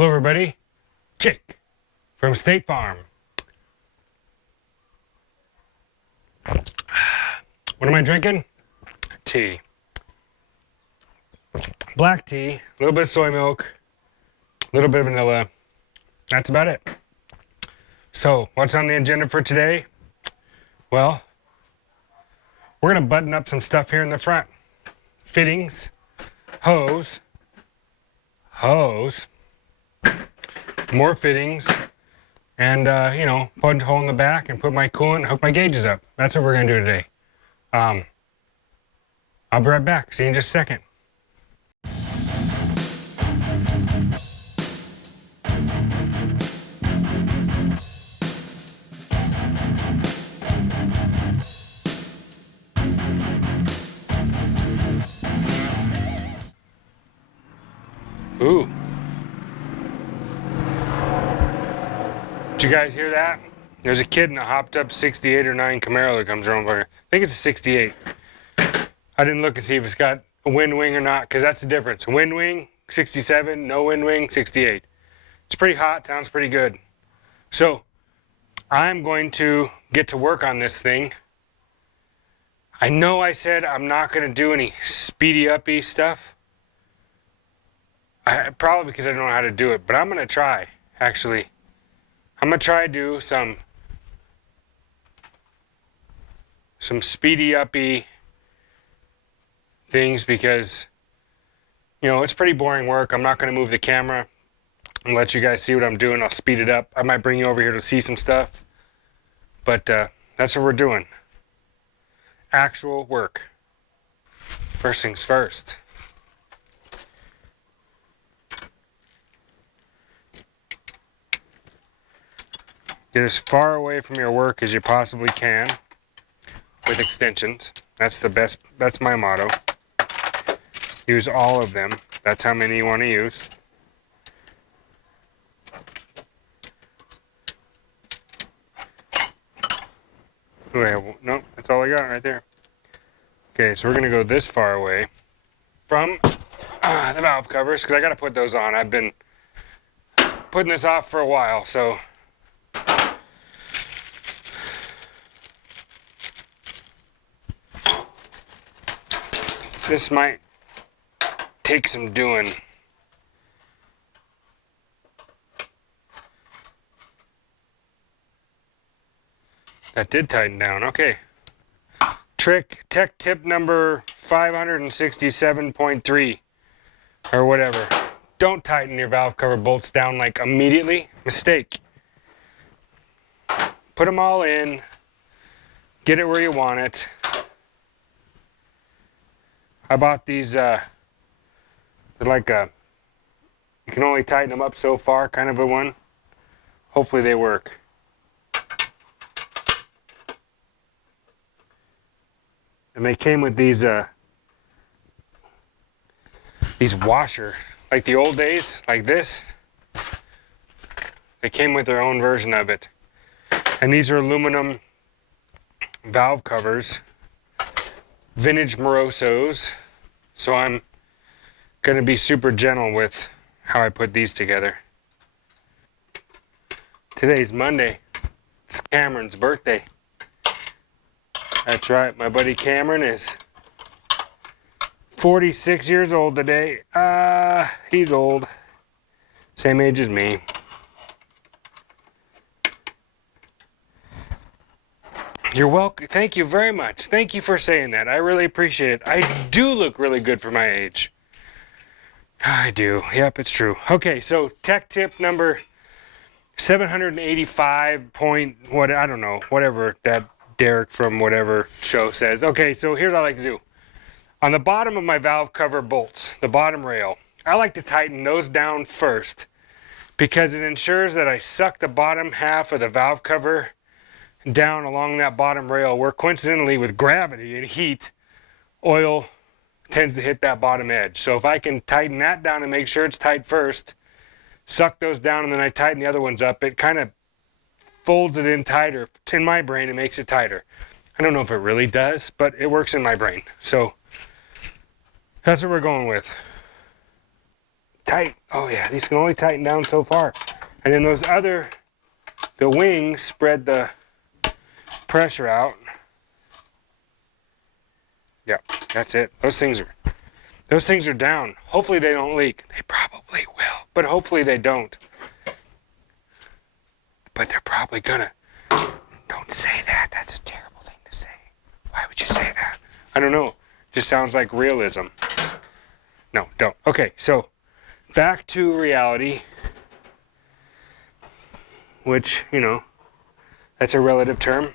Hello everybody, Jake from State Farm. What am I drinking? Tea. Black tea, a little bit of soy milk, a little bit of vanilla. That's about it. So, what's on the agenda for today? Well, we're gonna button up some stuff here in the front. Fittings, hose, more fittings, and punch a hole in the back and put my coolant and hook my gauges up. That's what we're gonna do today. I'll be right back. See you in just a second. Ooh. Did you guys hear that? There's a kid in a hopped up 68 or 9 Camaro that comes around here. I think it's a 68. I didn't look and see if it's got a wind wing or not, because that's the difference. Wind wing, 67, no wind wing, 68. It's pretty hot, sounds pretty good. So, I'm going to get to work on this thing. I know I said I'm not going to do any speedy uppy stuff. Probably because I don't know how to do it, but I'm going to try, actually. I'm going to try to do some speedy uppy things because, it's pretty boring work. I'm not going to move the camera and let you guys see what I'm doing. I'll speed it up. I might bring you over here to see some stuff, but that's what we're doing. Actual work. First things first. Get as far away from your work as you possibly can with extensions. That's the best, that's my motto. Use all of them. That's how many you want to use. Nope, that's all I got right there. Okay, so we're going to go this far away from the valve covers, because I got to put those on. I've been putting this off for a while, so this might take some doing. That did tighten down. Okay. Tech tip number 567.3 or whatever. Don't tighten your valve cover bolts down like immediately. Mistake. Put them all in. Get it where you want it. I bought these, they're like you can only tighten them up so far kind of a one. Hopefully they work. And they came with these washer, like the old days, like this. They came with their own version of it. And these are aluminum valve covers. Vintage Morosos. So I'm going to be super gentle with how I put these together. Today's Monday. It's Cameron's birthday. That's right, my buddy Cameron is 46 years old today. He's old. Same age as me. You're welcome. Thank you very much. Thank you for saying that. I really appreciate it. I do look really good for my age. I do. Yep, it's true. Okay, so tech tip number 785 point, what, I don't know, whatever that Derek from whatever show says. Okay, so here's what I like to do. On the bottom of my valve cover bolts, the bottom rail, I like to tighten those down first because it ensures that I suck the bottom half of the valve cover down along that bottom rail, where coincidentally with gravity and heat, oil tends to hit that bottom edge. So if I can tighten that down and make sure it's tight first, suck those down, and then I tighten the other ones up, it kind of folds it in tighter. In my brain, it makes it tighter. I don't know if it really does, but it works in my brain. So that's what we're going with. tight. Oh yeah, these can only tighten down so far. And then the wings spread the pressure out. Yep, that's it. Those things are down. Hopefully they don't leak. They probably will, but hopefully they don't. But they're probably gonna. Don't say that. That's a terrible thing to say. Why would you say that? I don't know. Just sounds like realism. No, don't. Okay, so back to reality, which, you know, that's a relative term.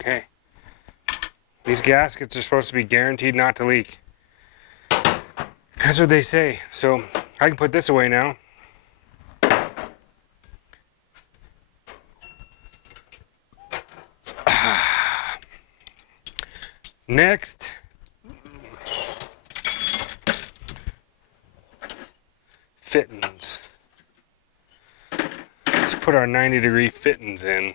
Okay. These gaskets are supposed to be guaranteed not to leak. That's what they say. So I can put this away now. Next, fittings. Let's put our 90-degree fittings in.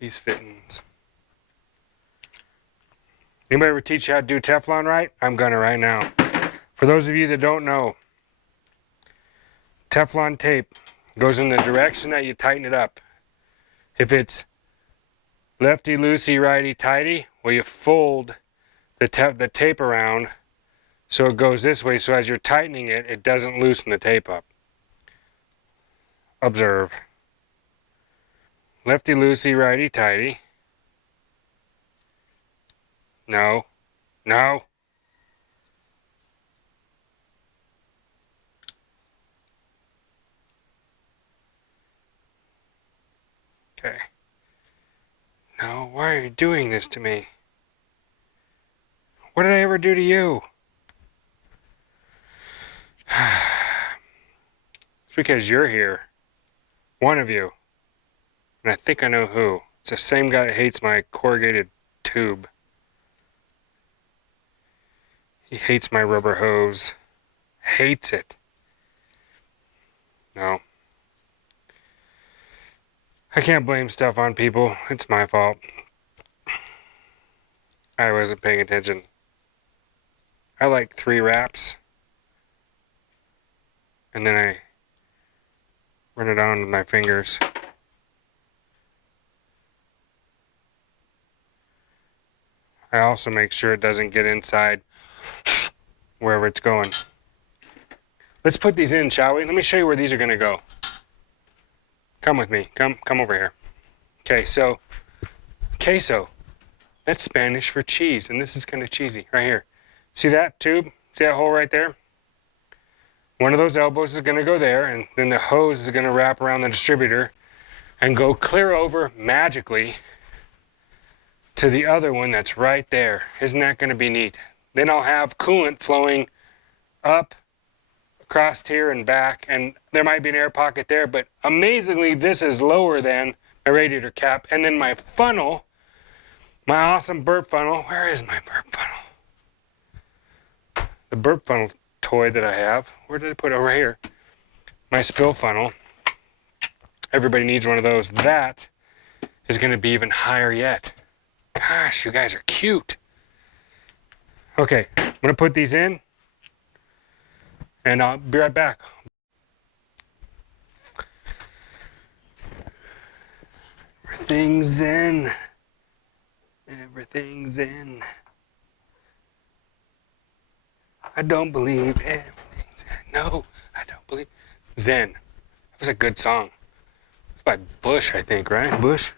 These fittings. Anybody ever teach you how to do Teflon right? I'm gonna right now. For those of you that don't know, Teflon tape goes in the direction that you tighten it up. If it's lefty loosey, righty tighty, well, you fold the tape around so it goes this way, so as you're tightening it, it doesn't loosen the tape up. Observe. Lefty loosey, righty tighty. No. No. Okay. No, why are you doing this to me? What did I ever do to you? It's because you're here. One of you. And I think I know who. It's the same guy that hates my corrugated tube. He hates my rubber hose. Hates it. No. I can't blame stuff on people. It's my fault. I wasn't paying attention. I like 3 wraps. And then I run it on with my fingers. I also make sure it doesn't get inside wherever it's going. Let's put these in, shall we? Let me show you where these are going to go. Come with me. Come over here. Okay, so queso. That's Spanish for cheese, and this is kind of cheesy right here. See that tube? See that hole right there? One of those elbows is going to go there, and then the hose is going to wrap around the distributor and go clear over magically to the other one that's right there. Isn't that going to be neat? Then I'll have coolant flowing up, across here and back, and there might be an air pocket there, but amazingly this is lower than my radiator cap. And then my funnel, my awesome burp funnel, where is my burp funnel? The burp funnel toy that I have, where did I put it? Over here. My spill funnel, everybody needs one of those. That is going to be even higher yet. Gosh, you guys are cute. Okay, I'm going to put these in, and I'll be right back. Everything's in. Everything's in. I don't believe everything's in. No, I don't believe. Zen. That was a good song. It's by Bush, I think, right? Bush?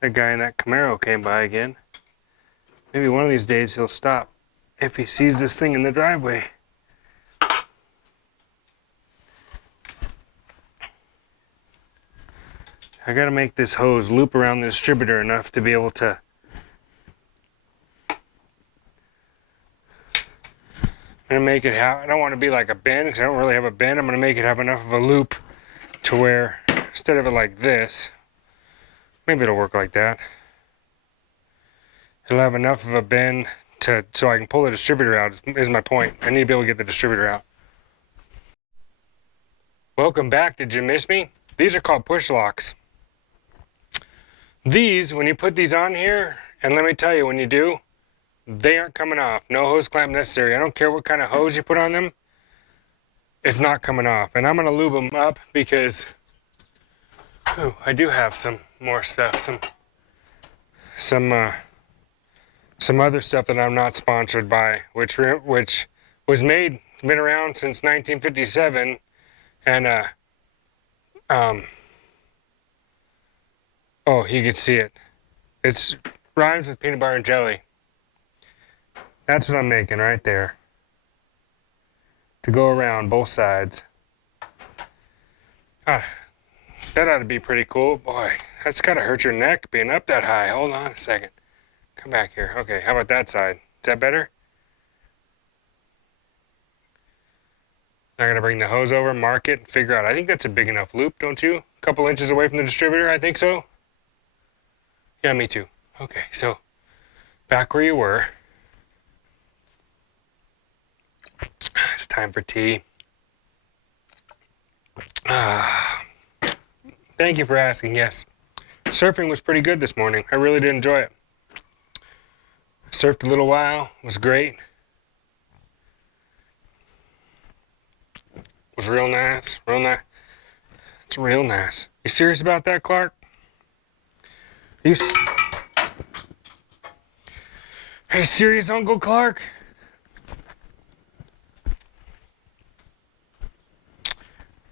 That guy in that Camaro came by again. Maybe one of these days he'll stop if he sees this thing in the driveway. I gotta make this hose loop around the distributor enough to be able to I'm gonna make it I don't want to be like a bend because I don't really have a bend. I'm gonna make it have enough of a loop to where instead of it like this, maybe it'll work like that. It'll have enough of a bend so I can pull the distributor out is my point. I need to be able to get the distributor out. Welcome back. Did you miss me? These are called push locks. These, when you put these on here, and let me tell you, when you do, they aren't coming off. No hose clamp necessary. I don't care what kind of hose you put on them. It's not coming off. And I'm going to lube them up because I do have some more stuff. Some other stuff that I'm not sponsored by, which was been around since 1957. And, oh, you can see it. It's rhymes with peanut butter and jelly. That's what I'm making right there. To go around both sides. Ah, that ought to be pretty cool. Boy, that's gotta hurt your neck being up that high. Hold on a second. Come back here. Okay, how about that side? Is that better? I'm gonna bring the hose over, mark it, and figure out. I think that's a big enough loop, don't you? A couple inches away from the distributor, I think so. Yeah, me too. Okay, so back where you were. It's time for tea. Thank you for asking. Yes, surfing was pretty good this morning. I really did enjoy it. Surfed a little while. It was great. It was real nice. Real nice. It's real nice. You serious about that, Clark? Are you serious, Uncle Clark?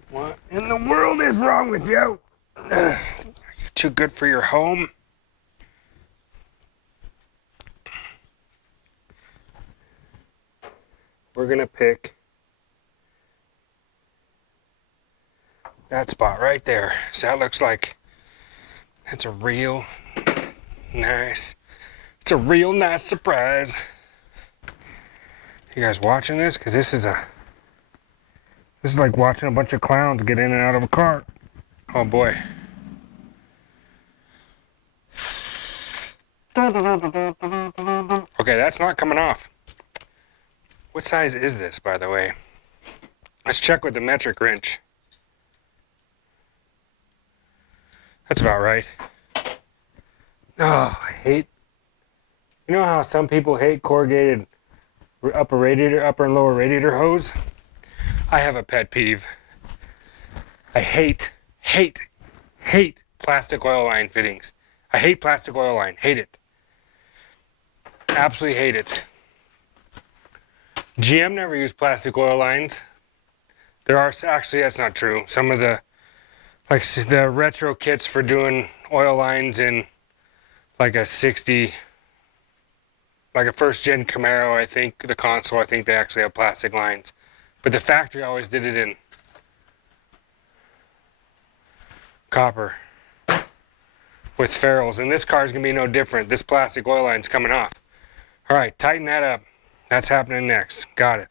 What in the world is wrong with you? Are you too good for your home? We're gonna pick that spot right there. So that looks like that's a real nice, it's a real nice surprise. You guys watching this? Because this is like watching a bunch of clowns get in and out of a car. Oh boy. Okay, that's not coming off. What size is this, by the way? Let's check with the metric wrench. That's about right. Oh, I hate... You know how some people hate corrugated upper and lower radiator hose? I have a pet peeve. I hate plastic oil line fittings. I hate plastic oil line. Hate it. Absolutely hate it. GM never used plastic oil lines. There are, actually that's not true. Some of the, like the retro kits for doing oil lines in like a 60, like a first gen Camaro, I think, the console, I think they actually have plastic lines. But the factory always did it in copper with ferrules. And this car is going to be no different. This plastic oil line's coming off. All right, tighten that up. That's happening next. Got it.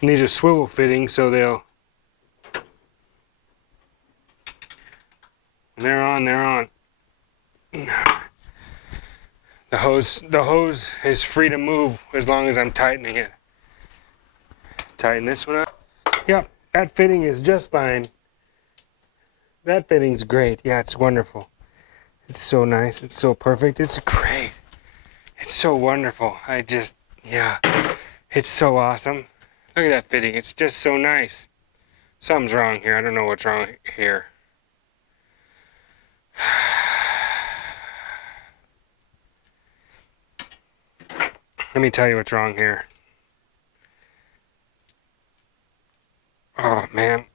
And these are swivel fittings, so they're on. The hose is free to move as long as I'm tightening it. Tighten this one up. Yep, that fitting is just fine. That fitting's great. Yeah, it's wonderful. It's so nice. It's so perfect. It's great. It's so wonderful. Yeah, it's so awesome. Look at that fitting. It's just so nice. Something's wrong here. I don't know what's wrong here. Let me tell you what's wrong here. Oh, man.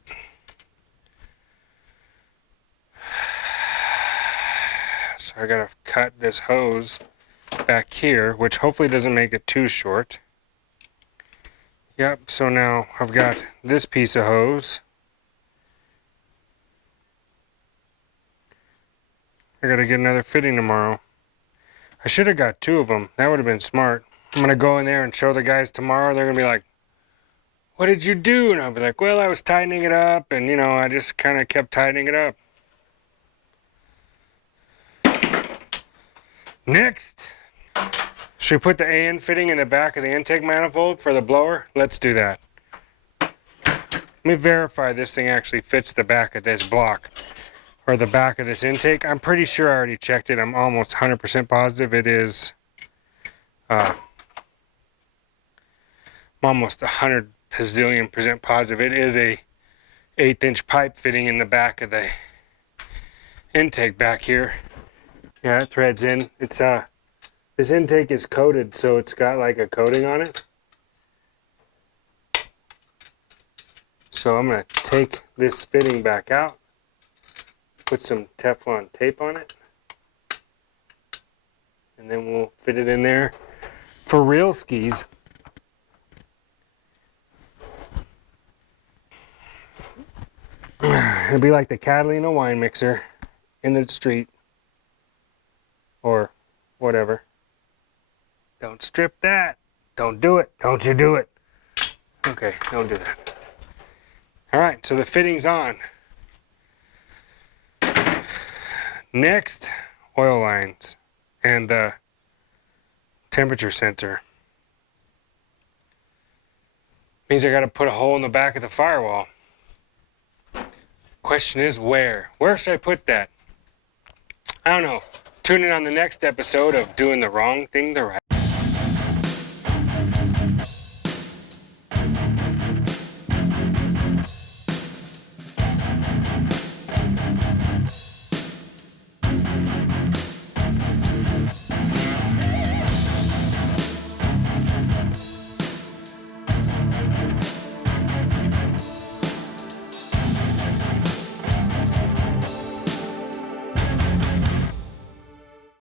I gotta cut this hose back here, which hopefully doesn't make it too short. Yep, so now I've got this piece of hose. I gotta get another fitting tomorrow. I should have got 2 of them. That would have been smart. I'm gonna go in there and show the guys tomorrow. They're gonna be like, what did you do? And I'll be like, well, I was tightening it up, and I just kind of kept tightening it up. Next, should we put the AN fitting in the back of the intake manifold for the blower? Let's do that. Let me verify this thing actually fits the back of this block, or the back of this intake. I'm pretty sure I already checked it. I'm almost 100% positive it is. I'm almost 100 bazillion% positive it is a 1/8" pipe fitting in the back of the intake back here. Yeah, it threads in. It's this intake is coated, so it's got like a coating on it. So I'm gonna take this fitting back out, put some Teflon tape on it, and then we'll fit it in there for real skis. It'll be like the Catalina wine mixer in the street, or whatever. Don't strip that. Don't do it. Don't you do it. Okay, don't do that. All right, so the fitting's on. Next, oil lines and the temperature sensor. Means I got to put a hole in the back of the firewall. Question is where? Where should I put that? I don't know. Tune in on the next episode of Doing the Wrong Thing the Right.